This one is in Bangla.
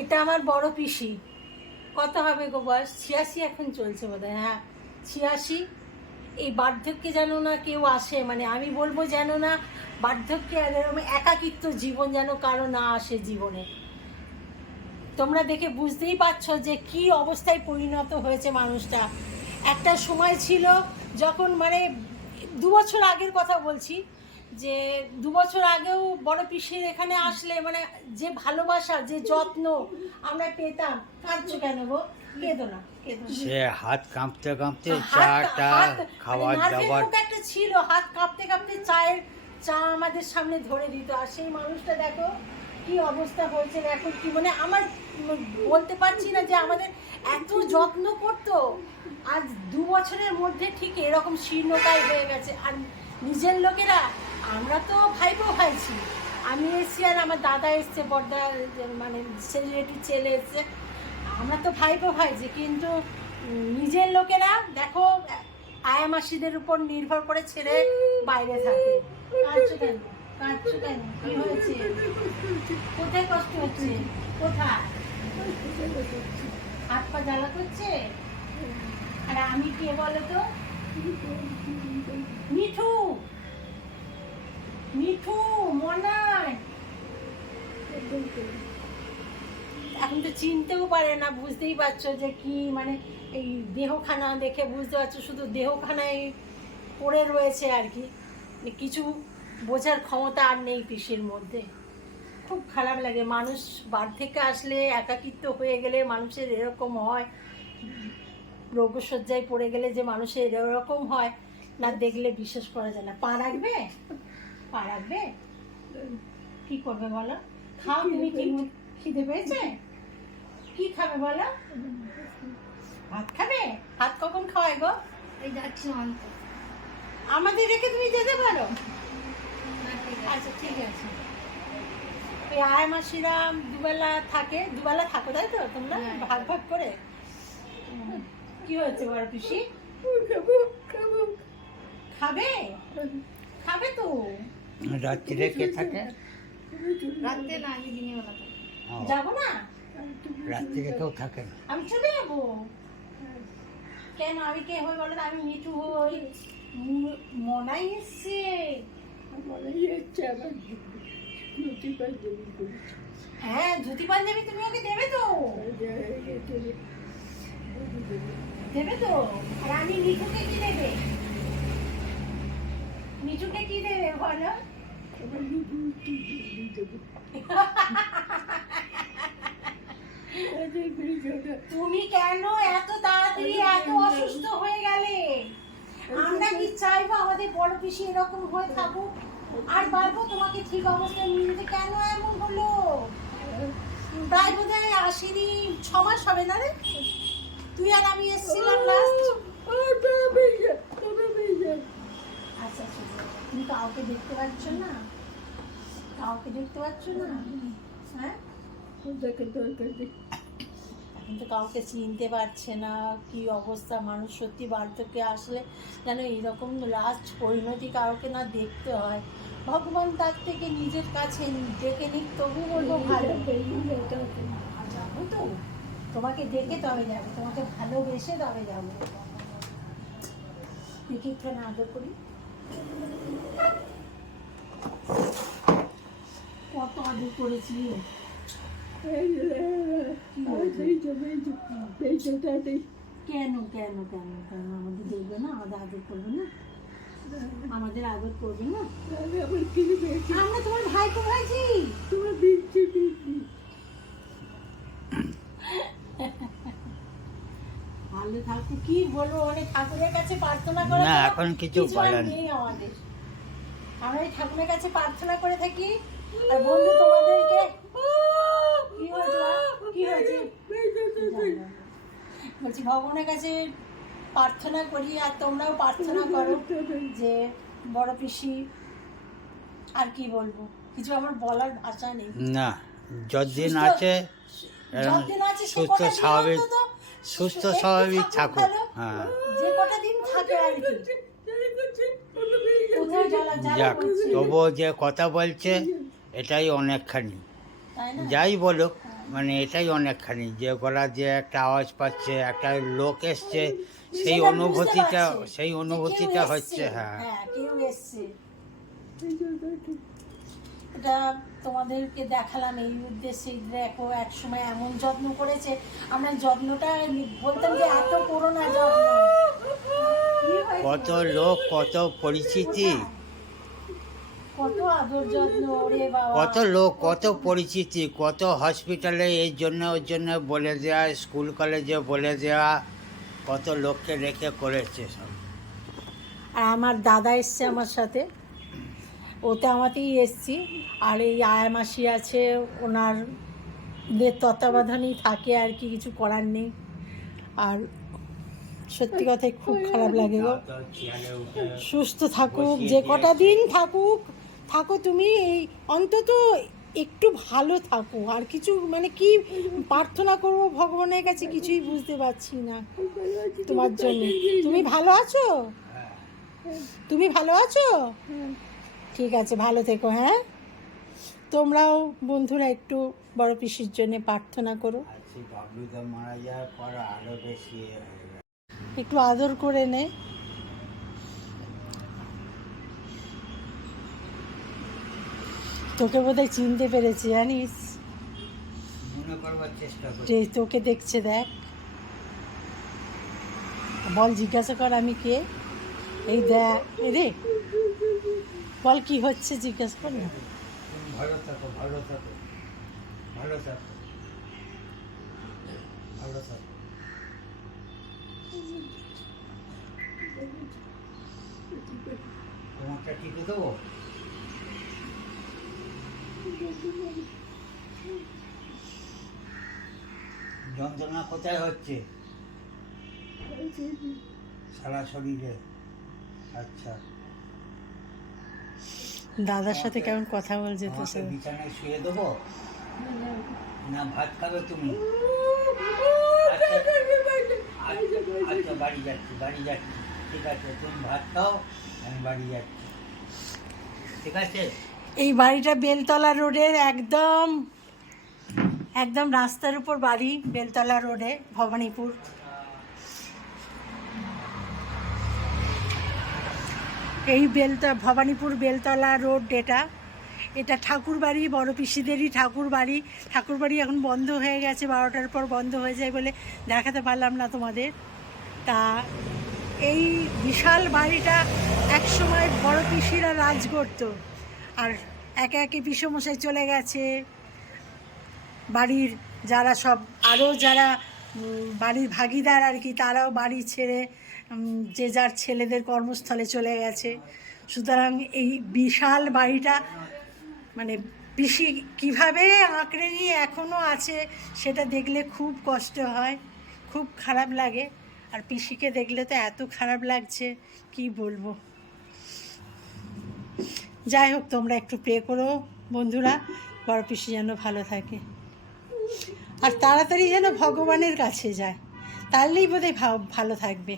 এটা আমার বড় পিসি। কত হবে গো বয়স? 86 এখন চলছে বোধহয়। হ্যাঁ 86। এই বার্ধক্যে যেন না কেউ আসে, মানে আমি বলবো যেন না বার্ধক্যে এরকম একাকিত্ব জীবন যেন কারো না আসে জীবনে। তোমরা দেখে বুঝতেই পারছো যে কি অবস্থায় পরিণত হয়েছে মানুষটা। একটা সময় ছিল যখন মানে 2 বছর আগের কথা বলছি, যে 2 বছর আগেও বড় পিসির এখানে আসলে মানে যে ভালোবাসা যে যত্ন আমরা পেতাম। কাঁদছো কেন গো? কেঁদো না, কেঁদো না। সে হাত কাঁপতে কাঁপতে হাত চাটা হাত খাবার মানে নার্ভের দাবার মতো একটা ছিল, হাত কাঁপতে কাঁপতে চা আমাদের সামনে ধরে দিত। আর সেই মানুষটা দেখো কি অবস্থা হয়েছে এখন, কি মানে আমার বলতে পারছি না যে আমাদের এত যত্ন করতো। আজ 2 বছরের মধ্যে ঠিক এরকম শীর্ণকায় হয়ে গেছে। আর নিজের লোকেরা, আমরা তো ভাইপো ভাইছি, আমি এসছি আর আমার দাদা এসছে, বড়দা মানে রিলেটিভ ছেলে এসছে, আমরা তো ভাইপো ভাইছি, কিন্তু নিজের লোকেরা দেখো আয়া মাসিদের উপর নির্ভর করে ছেড়ে বাইরে থাকে। কাঁদছো কেন? কাঁদছো কেন? কি হয়েছে? কোথায় কষ্ট হচ্ছে? কোথায়? হাত পা জ্বালা করছে? আর আমি কে বলো তো? মিঠু, মিঠু মনায়। এখন তো চিনতেও পারে না, বুঝতেই পারছো যে কি মানে এই দেহখানা দেখে বুঝতে পারছো, শুধু দেহখানায় পড়ে রয়েছে আর কি, কিছু বোঝার ক্ষমতা আর নেই পিসির মধ্যে। খুব খারাপ লাগে, মানুষ বার্ধক্যে আসলে একাকিত্ব হয়ে গেলে মানুষের এরকম হয়, রোগশয্যায় পড়ে গেলে যে মানুষের এরকম হয় না, দেখলে বিশ্বাস করা যায় না। পা রাখবে? পা রাখবে? কি করবে বলো? খাও তুমি, কি খিদে পেয়েছে? কি খাবে বলো? ভাত খাবে? ভাত কখন খাওয়াই গো? এই যাচ্ছি আনতে। আমাদের রেখে তুমি যেতে পারো। আচ্ছা ঠিক আছে। ওই আয় মাসিরা দুবেলা থাকে, দুবেলা থাকো তাই তো তোমরা? হ্যাঁ। ভাগ ভাগ করে। কি হয়েছে বড় পিসি? খাবে? খাবে তো। রাত্রিরে কে থাকে? রাতে না, আমি দিনের বেলা থাকি। ও, যাবো না? রাত্রিরে কেউ থাকে না। আমি চলে যাবো। কেন? আমি কে হই বলো তো? আমি মিঠু হই। মনাই এসছে। হ্যাঁ ধুতি পাঞ্জাবি তুমি ওকে দেবে তো? দেবে তো? আর আমি মিঠুকে কি দেবে? মিঠুকে কি দেবে বলো? তুমি কেন এত তাড়াতাড়ি এত অসুস্থ হয়ে গেলে? আমরা কি চাইবো আমাদের বড় পিসি এরকম হয়ে থাকুক আর পারবো তোমাকে ঠিক অবস্থায় নিয়ে যেতে? কেন এমন হলো? প্রায় বোধ হয় 6 মাস হবে না রে? তুই আর আমি এসেছিলাম লাস্ট। আচ্ছা আচ্ছা, তুমি কাউকে দেখতে পাচ্ছ না? কাউকে দেখতে পাচ্ছ না? হ্যাঁ এখন তো কাউকে চিনতে পারছে না। কি অবস্থা মানুষ, সত্যি বার্ধক্যে আসলে যেন এইরকম লাস্ট পরিণতি কাউকে না দেখতে হয়। ভগবান তার থেকে নিজের কাছে ডেকে নিক, তবু বলবো ভালো। যাবো তো, তোমাকে দেখে তবে যাবো, তোমাকে ভালোবেসে তবে যাবো। দেখি একটু আদর করি। কত আদর করেছি। কেন কেন কেন কেন আমাদের দেখবে না? আমাদের আদর করবে না? আমাদের আদর করবে না? আমরা তোমার ভাইপো ভাইজি। ভালো থাকো। কি বলবো, মানে ঠাকুরের কাছে প্রার্থনা করে না, তো এখন কিছু আর বলার নেই আমাদের। আমরা এই ঠাকুরের কাছে প্রার্থনা করে থাকি। আর বন্ধু তোমাদেরকে কি হয়েছে মা? কি হয়েছে? বলছি ভগবানের কাছে প্রার্থনা করি, আর তোমরাও প্রার্থনা করো যে বড় পিসি, আর কি বলবো, কিছু আমার বলার ভাষা নেই। না, যতদিন সুস্থ- আছে এরকম যতদিন আছে সে সুস্থ কটা দিন স্বাভাবিক, অন্তত সুস্থ একটু স্বাভাবিক থাকুক থাকুক। ভালো। হ্যাঁ, যে কটা দিন থাকে আর কি। কোথায় জ্বালা জ্বালা যাক, করছে, তবুও যে কথা বলছে এটাই অনেকখানি। তাই না? যাই বলুক, হ্যাঁ। মানে এটাই অনেকখানি যে গলা যে একটা আওয়াজ পাচ্ছে, একটা লোক এসছে, সেই সেটা বুঝতে অনুভূতিটা পারছে সেই যে অনুভূতিটা কেউ হচ্ছে। এসছে, হ্যাঁ, হ্যাঁ কেউ এসছে। এটা তোমাদেরকে দেখালাম এই উদ্দেশ্যে। দেখো এক সময় এমন যত্ন করেছে, আমরা যত্নটা বলতাম যে এত করো না যত্ন। কত লোক, কত পরিচিতি, কত আদর যত্ন, ওরে বাবা। কত লোক, কত পরিচিতি, কত হসপিটালে এই জন্য ওর জন্য বলে দেওয়া, স্কুল কলেজে বলে দেওয়া, কত লোককে রেখে করেছে সব। আর আমার দাদা এসছে আমার সাথে, ওতে আমাতেই এসছি। আর এই আয়া মাসি আছে, ওনারদের তত্ত্বাবধানেই থাকে আর কি, কিছু করার নেই। আর সত্যি কথাই খুব খারাপ লাগে গো। সুস্থ থাকুক, যে কটা দিন থাকুক থাকো, তুমি এই অন্তত একটু ভালো থাকো। আর কিছু মানে কি প্রার্থনা করব ভগবানের কাছে কিছুই বুঝতে পারছি না তোমার জন্য। তুমি ভালো আছো? তুমি ভালো আছো? ঠিক আছে, ভালো থেকো। হ্যাঁ, তোমরাও বন্ধুরা একটু বড় পিসির জন্য প্রার্থনা করো, বাবলুদা মারা যাওয়ার পর আরো বেশি হয়ে গেল। একটু আদর করে নে। তোকে বোধহয় চিনতে পেরেছি জানিস, মনে করবার চেষ্টা করি। যে তোকে দেখছে, দেখ, বল, জিজ্ঞাসা কর আমি কে। এই দেখ, রে বল কি হচ্ছে, জিজ্ঞাসা কর না। তুমি ভালো থাকো, ভালো থাকো, ভালো থাকো, ভালো থাকো। তোমারটা টিপে দেবো? যন্ত্রণা কোথায় হচ্ছে? সারা শরীরে। আচ্ছা, দাদার সাথে কেমন কথা বলছে তোর তোমাকে সাথে। বিছানায় শুয়ে দেবো না ভাত খাবে তুমি? আচ্ছা, বাড়ি যাচ্ছি, বাড়ি যাচ্ছি। ঠিক আছে, তুমি ভাত খাও, আমি বাড়ি যাচ্ছি। ঠিক আছে। এই বাড়িটা বেলতলা রোডের একদম একদম রাস্তার উপর বাড়ি, বেলতলা রোডে, ভবানীপুর। এই ভবানীপুর বেলতলা রোড, এটা ঠাকুর বাড়ি, বড় পিসিদেরই ঠাকুর বাড়ি। ঠাকুর বাড়ি এখন বন্ধ হয়ে গেছে, 12টার পর বন্ধ হয়ে যায় বলে দেখাতে পারলাম না তোমাদের। তা এই বিশাল বাড়িটা একসময় বড় পিসিরা রাজ করতো, আর একে একে পিসমশাই চলে গেছে। বাড়ির যারা সব আরও যারা বাড়ির ভাগিদার আর কি, তারাও বাড়ি ছেড়ে যে যার ছেলেদের কর্মস্থলে চলে গেছে। সুতরাং এই বিশাল বাড়িটা মানে পিসি কীভাবে আঁকড়ে নিয়ে এখনও আছে, সেটা দেখলে খুব কষ্ট হয়, খুব খারাপ লাগে। আর পিসিকে দেখলে তো এত খারাপ লাগছে, কি বলবো। যাই হোক, তোমরা একটু প্রে করো বন্ধুরা, বড় পিসি যেন ভালো থাকে আর তাড়াতাড়ি যেন ভগবানের কাছে যায়, তাহলেই বোধহয় ভালো থাকবে।